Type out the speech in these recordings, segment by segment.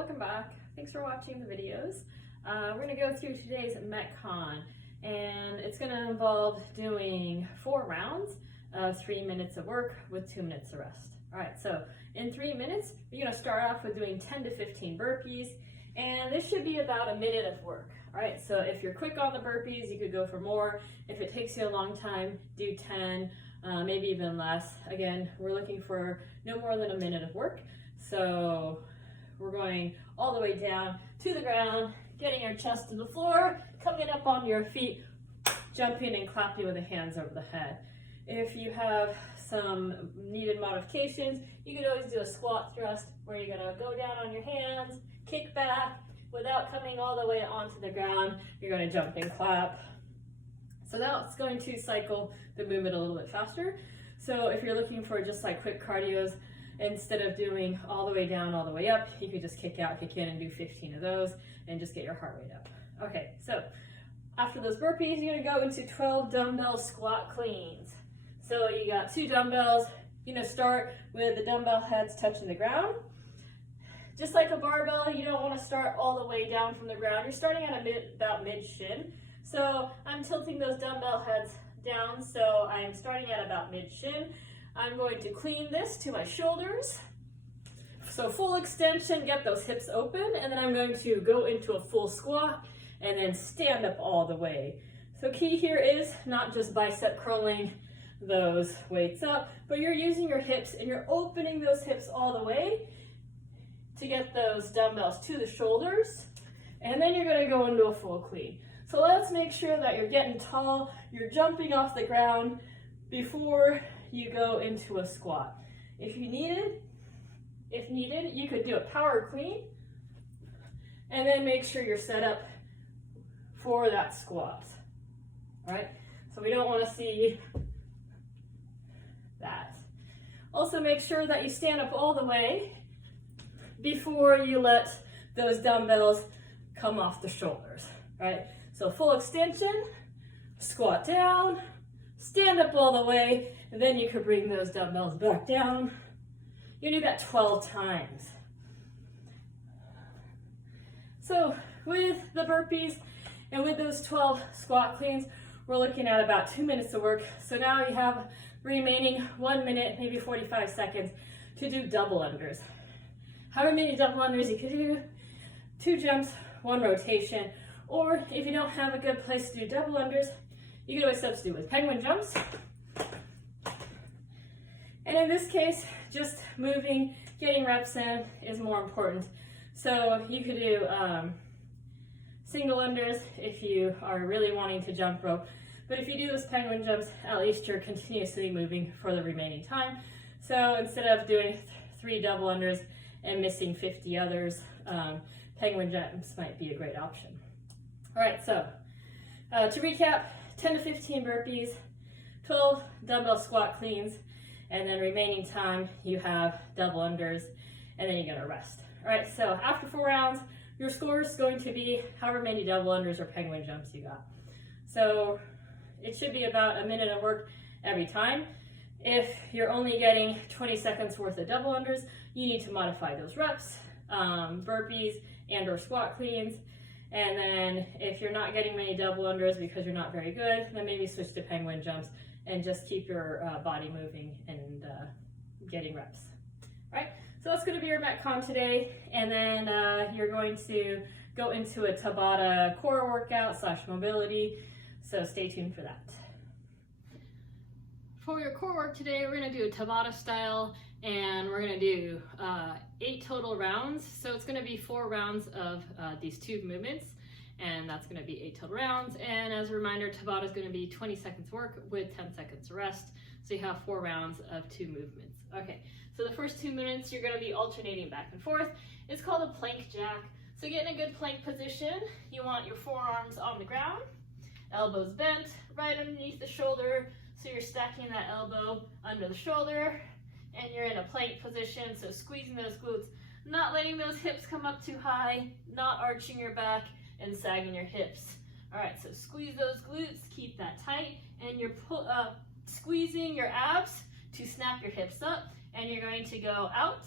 welcome back. Thanks for watching the videos. We're going to go through today's Metcon, and it's going to involve doing 4 rounds of 3 minutes of work with 2 minutes of rest. All right, so in 3 minutes, you're going to start off with doing 10 to 15 burpees, and this should be about a minute of work. All right, so if you're quick on the burpees, you could go for more. If it takes you a long time, do 10, maybe even less. Again, we're looking for no more than a minute of work. So we're going all the way down to the ground, getting your chest to the floor, coming up onto your feet, jumping and clapping with the hands over the head. If you have some needed modifications, you could always do a squat thrust where you're gonna go down on your hands, kick back, without coming all the way onto the ground, you're gonna jump and clap. So that's going to cycle the movement a little bit faster. So if you're looking for just like quick cardios, instead of doing all the way down, all the way up, you could just kick out, kick in, and do 15 of those and just get your heart rate up. Okay, so after those burpees, you're gonna go into 12 dumbbell squat cleans. So you got 2 dumbbells. You're gonna start with the dumbbell heads touching the ground. Just like a barbell, you don't wanna start all the way down from the ground. You're starting at about mid-shin. So I'm tilting those dumbbell heads down, so I'm starting at about mid-shin. I'm going to clean this to my shoulders. So full extension, get those hips open, and then I'm going to go into a full squat and then stand up all the way. So key here is not just bicep curling those weights up, but you're using your hips and you're opening those hips all the way to get those dumbbells to the shoulders, and then you're gonna go into a full clean. So let's make sure that you're getting tall, you're jumping off the ground before you go into a squat. If needed, you could do a power clean and then make sure you're set up for that squat. All right, so we don't want to see that. Also make sure that you stand up all the way before you let those dumbbells come off the shoulders, right? So full extension, squat down, stand up all the way, and then you could bring those dumbbells back down. You do that 12 times. So with the burpees and with those 12 squat cleans, we're looking at about 2 minutes of work. So now you have remaining 1 minute, maybe 45 seconds to do double unders. However many double unders you could do, 2 jumps, 1 rotation, or if you don't have a good place to do double unders, you can always substitute with penguin jumps. And in this case, just moving, getting reps in is more important. So you could do single unders if you are really wanting to jump rope. But if you do those penguin jumps, at least you're continuously moving for the remaining time. So instead of doing 3 double unders and missing 50 others, penguin jumps might be a great option. All right, so to recap, 10 to 15 burpees, 12 dumbbell squat cleans, and then remaining time you have double unders, and then you're gonna rest. All right, so after 4 rounds, your score is going to be however many double unders or penguin jumps you got. So it should be about a minute of work every time. If you're only getting 20 seconds worth of double unders, you need to modify those reps, burpees and or squat cleans. And then if you're not getting many double unders because you're not very good, then maybe switch to penguin jumps and just keep your body moving and getting reps. All right, so that's gonna be your Metcon today. And then you're going to go into a Tabata core workout / mobility. So stay tuned for that. For your core work today, we're gonna do a Tabata style, and we're gonna do 8 total rounds. So it's gonna be 4 rounds of these 2 movements, and that's gonna be 8 total rounds. And as a reminder, Tabata is gonna be 20 seconds work with 10 seconds rest. So you have 4 rounds of 2 movements. Okay, so the first 2 minutes, you're gonna be alternating back and forth. It's called a plank jack. So get in a good plank position. You want your forearms on the ground, elbows bent, right underneath the shoulder. So you're stacking that elbow under the shoulder, and you're in a plank position, so squeezing those glutes, not letting those hips come up too high, not arching your back and sagging your hips. All right, so squeeze those glutes, keep that tight, and you're squeezing your abs to snap your hips up, and you're going to go out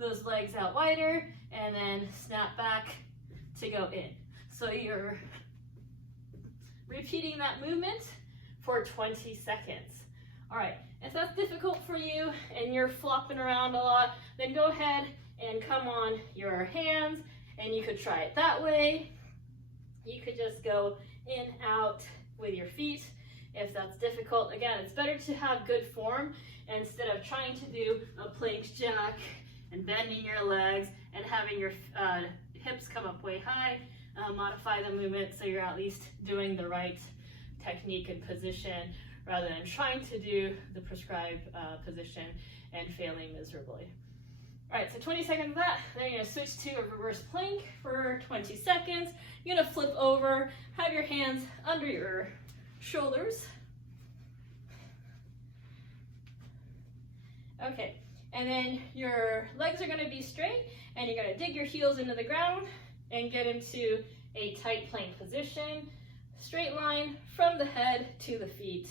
those legs out wider and then snap back to go in. So you're repeating that movement for 20 seconds. All right, if that's difficult for you and you're flopping around a lot, then go ahead and come on your hands, and you could try it that way. You could just go in, out with your feet. If that's difficult, again, it's better to have good form instead of trying to do a plank jack and bending your legs and having your hips come up way high. Modify the movement so you're at least doing the right technique and position rather than trying to do the prescribed position and failing miserably. All right, so 20 seconds of that. Then you're gonna switch to a reverse plank for 20 seconds. You're gonna flip over, have your hands under your shoulders. Okay, and then your legs are gonna be straight, and you're gonna dig your heels into the ground and get into a tight plank position. Straight line from the head to the feet.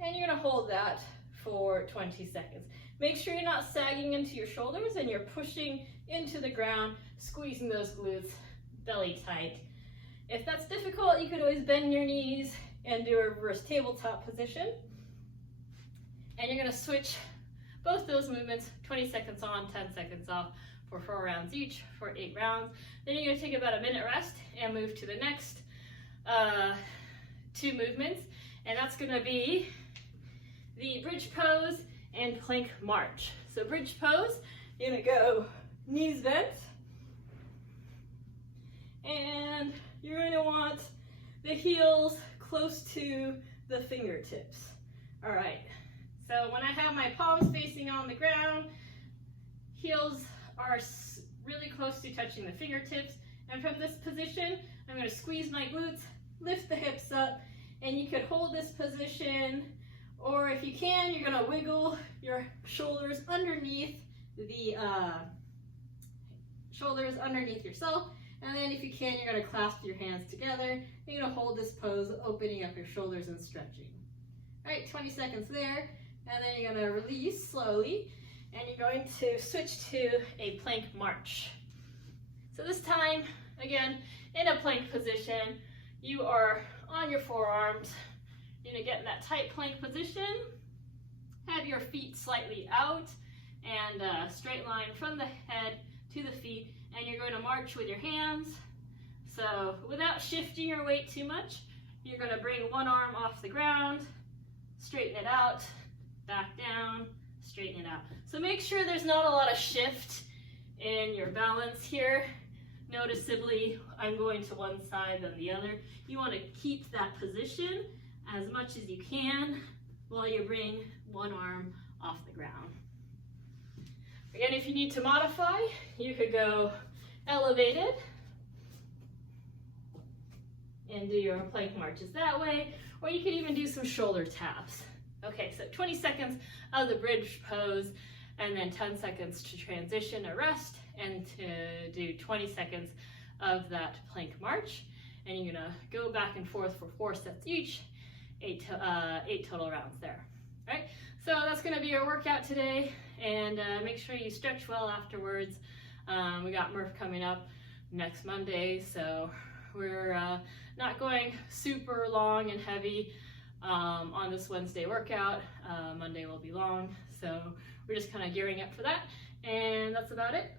And you're gonna hold that for 20 seconds. Make sure you're not sagging into your shoulders and you're pushing into the ground, squeezing those glutes belly tight. If that's difficult, you could always bend your knees and do a reverse tabletop position. And you're gonna switch both those movements, 20 seconds on, 10 seconds off, for 4 rounds each, for 8 rounds. Then you're gonna take about a minute rest and move to the next 2 movements. And that's gonna be the bridge pose and plank march. So bridge pose, you're gonna go knees bent, and you're gonna want the heels close to the fingertips. All right, so when I have my palms facing on the ground, heels are really close to touching the fingertips, and from this position, I'm gonna squeeze my glutes, lift the hips up, and you could hold this position, or if you can, you're gonna wiggle your shoulders underneath the shoulders underneath yourself, and then if you can, you're gonna clasp your hands together. You're gonna hold this pose, opening up your shoulders and stretching. All right, 20 seconds there, and then you're gonna release slowly, and you're going to switch to a plank march. So this time, again, in a plank position, you are on your forearms. You're gonna get in that tight plank position, have your feet slightly out, and straight line from the head to the feet, and you're going to march with your hands. So without shifting your weight too much, you're gonna bring one arm off the ground, straighten it out, back down, straighten it out. So make sure there's not a lot of shift in your balance here. Noticeably, I'm going to one side then the other. You want to keep that position as much as you can while you bring one arm off the ground. Again, if you need to modify, you could go elevated and do your plank marches that way, or you could even do some shoulder taps. Okay, so 20 seconds of the bridge pose, and then 10 seconds to transition or rest, and to do 20 seconds of that plank march. And you're gonna go back and forth for 4 sets each, 8 total rounds there. All right, so that's gonna be our workout today, and make sure you stretch well afterwards. We got Murph coming up next Monday, so we're not going super long and heavy on this Wednesday workout. Monday will be long, so we're just kind of gearing up for that, and that's about it.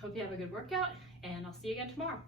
Hope you have a good workout, and I'll see you again tomorrow.